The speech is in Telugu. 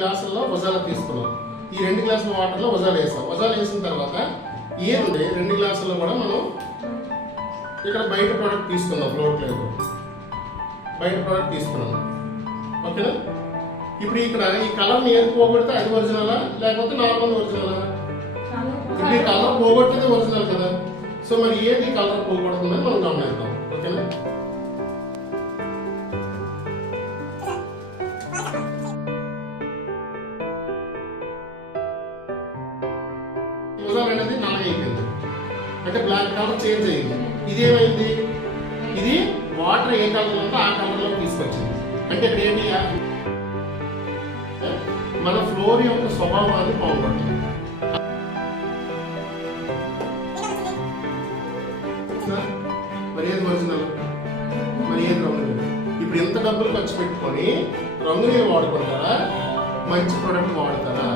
గ్లాసుల్లో వజాల తీసుకున్నాం. ఈ 2 గ్లాసుల వాటర్లో వజాలు వేసాం. వజాలు వేసిన తర్వాత ఏంటంటే 2 గ్లాసుల్లో కూడా మనం ఇక్కడ బయట ప్రోడక్ట్ తీసుకున్నాం. ఫ్లోట్ లేదు, బయట ప్రోడక్ట్ తీసుకున్నాం. ఓకేనా? ఇప్పుడు ఇక్కడ ఈ కలర్ని ఏది పోగొడితే అది ఒరిజినలా లేకపోతే నార్మల్ ఒరిజినలా? ఇప్పుడు ఈ కలర్ పోగొట్టేది ఒరిజినల్ కదా. సో మరి ఏది కలర్ పోగొడుతుందని మనం గమనిద్దాం. ఓకేనా? వజాల్ అనేది నల్లగైపోయింది, అంటే బ్లాక్ కలర్ చేంజ్ అయింది. ఇది ఏమైంది? ఇది వాటర్ ఏ కలర్ ఉందో ఆ కలర్ లో తీసుకొచ్చింది. అంటే ఇక్కడ ఏంటి? మన ఫ్లోర్ యొక్క స్వభావాన్ని పోగొట్టింది. మరి ఏది ఒరిజినల్, మరి ఏది రంగు? ఇప్పుడు ఎంత డబ్బులు ఖర్చు పెట్టుకొని రంగు నీళ్ళు వాడుకుంటారా, మంచి ప్రోడక్ట్ వాడతారా?